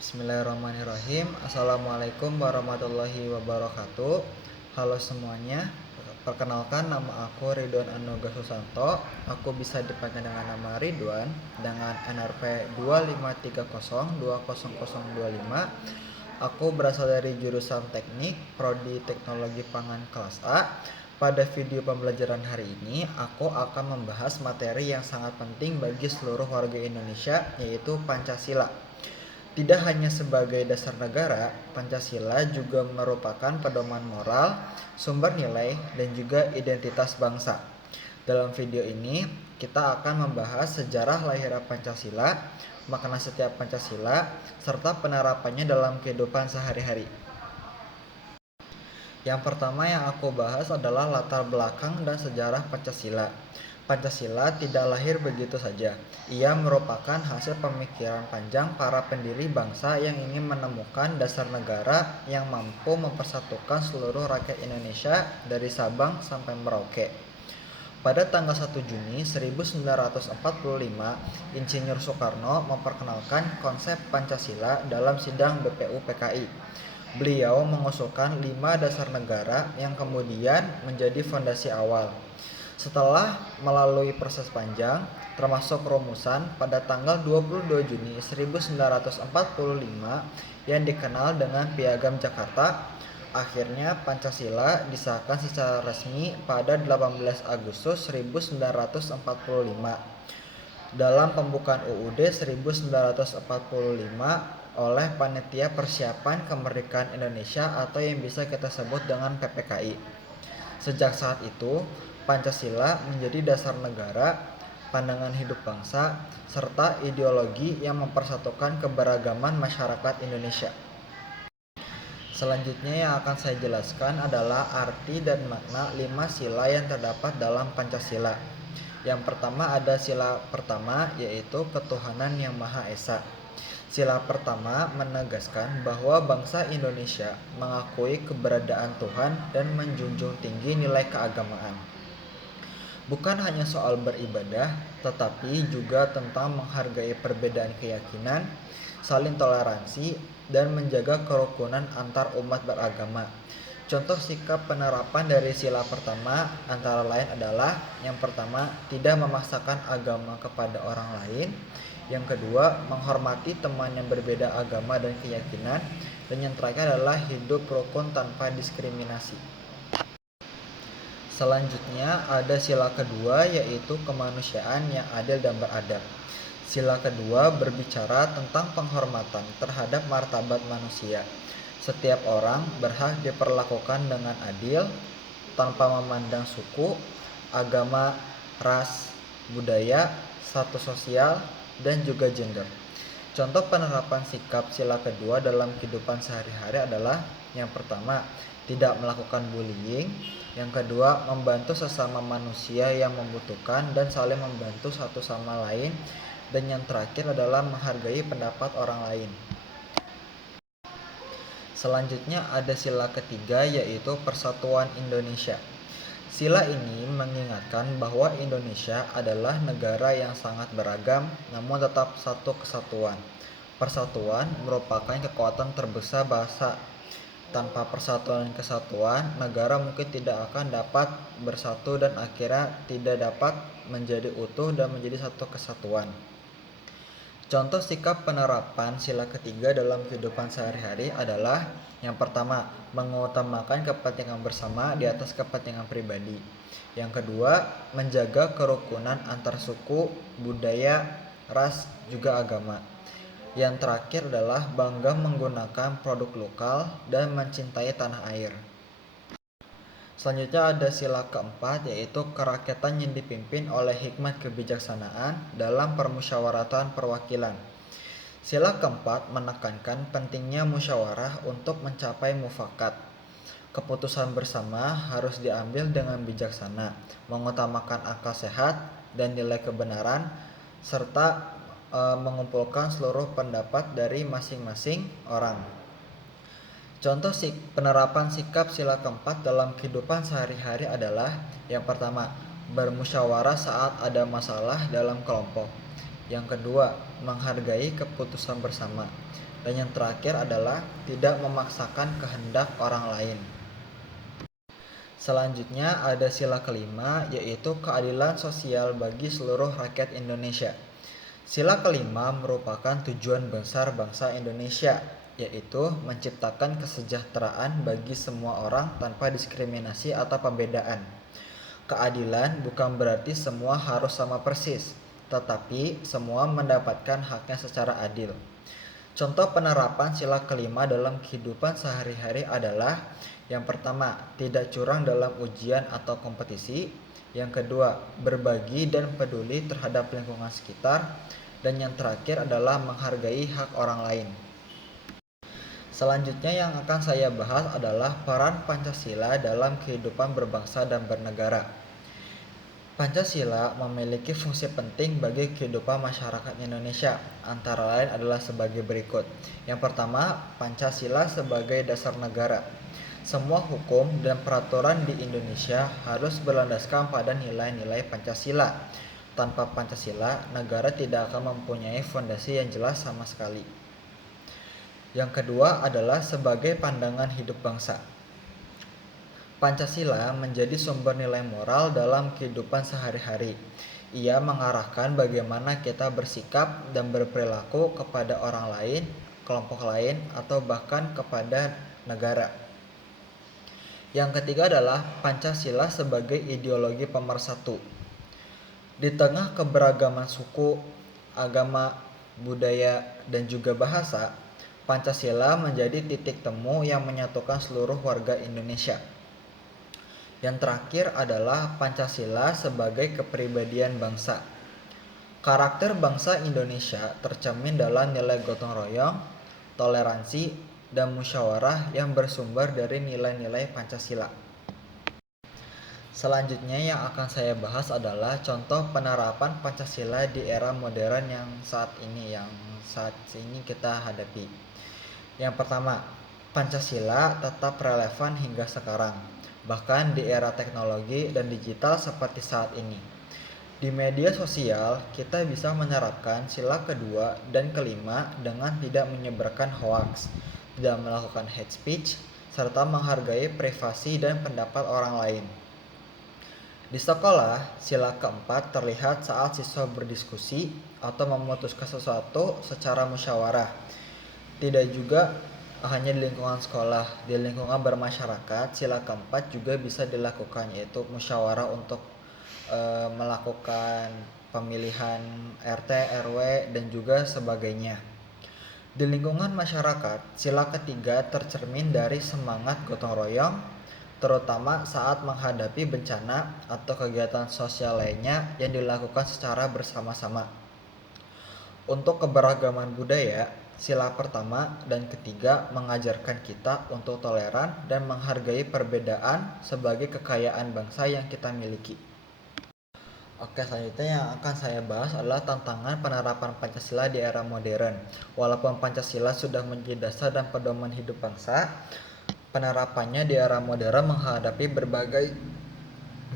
Bismillahirrahmanirrahim. Assalamualaikum warahmatullahi wabarakatuh. Halo semuanya. Perkenalkan, nama aku Ridwan Anuga Susanto. Aku bisa dipanggil dengan nama Ridwan dengan NRP 2530200025. Aku berasal dari jurusan Teknik Prodi Teknologi Pangan kelas A. Pada video pembelajaran hari ini, aku akan membahas materi yang sangat penting bagi seluruh warga Indonesia, yaitu Pancasila. Tidak hanya sebagai dasar negara, Pancasila juga merupakan pedoman moral, sumber nilai, dan juga identitas bangsa. Dalam video ini, kita akan membahas sejarah lahirnya Pancasila, makna setiap Pancasila, serta penerapannya dalam kehidupan sehari-hari. Yang pertama yang aku bahas adalah latar belakang dan sejarah Pancasila. Pancasila tidak lahir begitu saja. Ia merupakan hasil pemikiran panjang para pendiri bangsa yang ingin menemukan dasar negara yang mampu mempersatukan seluruh rakyat Indonesia dari Sabang sampai Merauke. Pada tanggal 1 Juni 1945, Insinyur Soekarno memperkenalkan konsep Pancasila dalam sidang BPU PKI. Beliau mengusulkan 5 dasar negara yang kemudian menjadi fondasi awal. Setelah melalui proses panjang, termasuk rumusan pada tanggal 22 Juni 1945 yang dikenal dengan Piagam Jakarta, akhirnya Pancasila disahkan secara resmi pada 18 Agustus 1945 dalam pembukaan UUD 1945 oleh Panitia Persiapan Kemerdekaan Indonesia atau yang bisa kita sebut dengan PPKI. Sejak saat itu, Pancasila menjadi dasar negara, pandangan hidup bangsa, serta ideologi yang mempersatukan keberagaman masyarakat Indonesia. Selanjutnya yang akan saya jelaskan adalah arti dan makna 5 sila yang terdapat dalam Pancasila. Yang pertama ada sila pertama, yaitu ketuhanan yang Maha Esa. Sila pertama menegaskan bahwa bangsa Indonesia mengakui keberadaan Tuhan dan menjunjung tinggi nilai keagamaan. Bukan hanya soal beribadah, tetapi juga tentang menghargai perbedaan keyakinan, saling toleransi, dan menjaga kerukunan antar umat beragama. Contoh sikap penerapan dari sila pertama antara lain adalah: yang pertama, tidak memaksakan agama kepada orang lain; yang kedua, menghormati teman yang berbeda agama dan keyakinan; dan yang terakhir adalah hidup rukun tanpa diskriminasi. Selanjutnya ada sila kedua, yaitu kemanusiaan yang adil dan beradab. Sila kedua berbicara tentang penghormatan terhadap martabat manusia. Setiap orang berhak diperlakukan dengan adil tanpa memandang suku, agama, ras, budaya, status sosial, dan juga gender. Contoh penerapan sikap sila kedua dalam kehidupan sehari-hari adalah: yang pertama, tidak melakukan bullying; yang kedua, membantu sesama manusia yang membutuhkan dan saling membantu satu sama lain; dan yang terakhir adalah menghargai pendapat orang lain. Selanjutnya ada sila ketiga, yaitu persatuan Indonesia. Sila ini mengingatkan bahwa Indonesia adalah negara yang sangat beragam namun tetap satu kesatuan. Persatuan merupakan kekuatan terbesar bangsa. Tanpa persatuan dan kesatuan, negara mungkin tidak akan dapat bersatu dan akhirnya tidak dapat menjadi utuh dan menjadi satu kesatuan. Contoh sikap penerapan sila ketiga dalam kehidupan sehari-hari adalah: yang pertama, mengutamakan kepentingan bersama di atas kepentingan pribadi; yang kedua, menjaga kerukunan antar suku, budaya, ras, juga agama; yang terakhir adalah bangga menggunakan produk lokal dan mencintai tanah air. Selanjutnya ada sila keempat, yaitu kerakyatan yang dipimpin oleh hikmat kebijaksanaan dalam permusyawaratan perwakilan. Sila keempat menekankan pentingnya musyawarah untuk mencapai mufakat. Keputusan bersama harus diambil dengan bijaksana, mengutamakan akal sehat dan nilai kebenaran, serta mengumpulkan seluruh pendapat dari masing-masing orang. Contoh penerapan sikap sila keempat dalam kehidupan sehari-hari adalah: yang pertama, bermusyawarah saat ada masalah dalam kelompok; yang kedua, menghargai keputusan bersama; Dan yang terakhir adalah tidak memaksakan kehendak orang lain. Selanjutnya ada sila kelima, yaitu keadilan sosial bagi seluruh rakyat Indonesia. Sila kelima merupakan tujuan besar bangsa Indonesia, yaitu menciptakan kesejahteraan bagi semua orang tanpa diskriminasi atau pembedaan. Keadilan bukan berarti semua harus sama persis, tetapi semua mendapatkan haknya secara adil. Contoh penerapan sila kelima dalam kehidupan sehari-hari adalah: yang pertama, tidak curang dalam ujian atau kompetisi; yang kedua, berbagi dan peduli terhadap lingkungan sekitar; dan yang terakhir adalah menghargai hak orang lain. Selanjutnya yang akan saya bahas adalah peran Pancasila dalam kehidupan berbangsa dan bernegara. Pancasila memiliki fungsi penting bagi kehidupan masyarakat Indonesia, antara lain adalah sebagai berikut. Yang pertama, Pancasila sebagai dasar negara. Semua hukum dan peraturan di Indonesia harus berlandaskan pada nilai-nilai Pancasila. Tanpa Pancasila, negara tidak akan mempunyai fondasi yang jelas sama sekali. Yang kedua adalah sebagai pandangan hidup bangsa. Pancasila menjadi sumber nilai moral dalam kehidupan sehari-hari. Ia mengarahkan bagaimana kita bersikap dan berperilaku kepada orang lain, kelompok lain, atau bahkan kepada negara. Yang ketiga adalah Pancasila sebagai ideologi pemersatu. Di tengah keberagaman suku, agama, budaya, dan juga bahasa, Pancasila menjadi titik temu yang menyatukan seluruh warga Indonesia. Yang terakhir adalah Pancasila sebagai kepribadian bangsa. Karakter bangsa Indonesia tercermin dalam nilai gotong royong, toleransi, dan musyawarah yang bersumber dari nilai-nilai Pancasila. Selanjutnya yang akan saya bahas adalah contoh penerapan Pancasila di era modern yang saat ini kita hadapi. Yang pertama, Pancasila tetap relevan hingga sekarang, bahkan di era teknologi dan digital seperti saat ini. Di media sosial, kita bisa menerapkan sila kedua dan kelima dengan tidak menyebarkan hoaks, tidak melakukan hate speech, serta menghargai privasi dan pendapat orang lain. Di sekolah, sila keempat terlihat saat siswa berdiskusi atau memutuskan sesuatu secara musyawarah. Tidak juga hanya di lingkungan sekolah, di lingkungan bermasyarakat, sila keempat juga bisa dilakukan, yaitu musyawarah untuk melakukan pemilihan RT, RW, dan juga sebagainya. Di lingkungan masyarakat, sila ketiga tercermin dari semangat gotong royong, terutama saat menghadapi bencana atau kegiatan sosial lainnya yang dilakukan secara bersama-sama. Untuk keberagaman budaya, sila pertama dan ketiga mengajarkan kita untuk toleran dan menghargai perbedaan sebagai kekayaan bangsa yang kita miliki. Oke, selanjutnya yang akan saya bahas adalah tantangan penerapan Pancasila di era modern. Walaupun Pancasila sudah menjadi dasar dan pedoman hidup bangsa, penerapannya di era modern menghadapi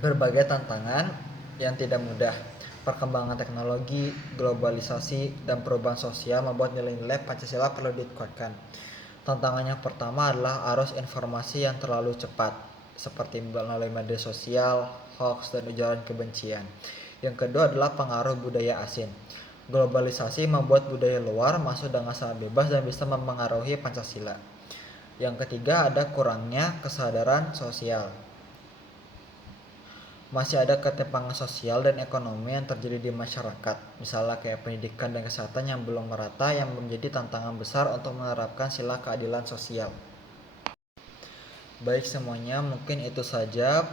berbagai tantangan yang tidak mudah. Perkembangan teknologi, globalisasi, dan perubahan sosial membuat nilai-nilai Pancasila perlu dikuatkan. Tantangan yang pertama adalah arus informasi yang terlalu cepat, seperti melalui media sosial, hoax, dan ujaran kebencian. Yang kedua adalah pengaruh budaya asing. Globalisasi membuat budaya luar masuk dengan sangat bebas dan bisa mempengaruhi Pancasila. Yang ketiga ada kurangnya kesadaran sosial. Masih ada ketimpangan sosial dan ekonomi yang terjadi di masyarakat, misalnya kayak pendidikan dan kesehatan yang belum merata, yang menjadi tantangan besar untuk menerapkan sila keadilan sosial. Baik semuanya, mungkin itu saja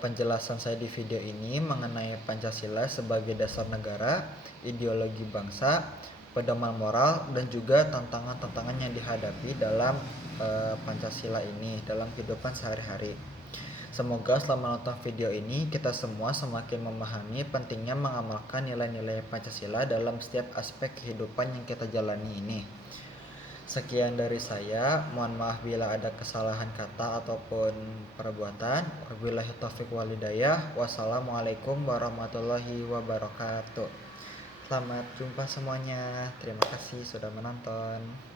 penjelasan saya di video ini mengenai Pancasila sebagai dasar negara, ideologi bangsa, pedoman moral, dan juga tantangan-tantangan yang dihadapi dalam Pancasila ini dalam kehidupan sehari-hari. Semoga selama menonton video ini kita semua semakin memahami pentingnya mengamalkan nilai-nilai Pancasila dalam setiap aspek kehidupan yang kita jalani ini. Sekian dari saya, mohon maaf bila ada kesalahan kata ataupun perbuatan. Wabillahi taufiq wal hidayah. Wassalamualaikum warahmatullahi wabarakatuh. Selamat jumpa semuanya. Terima kasih sudah menonton.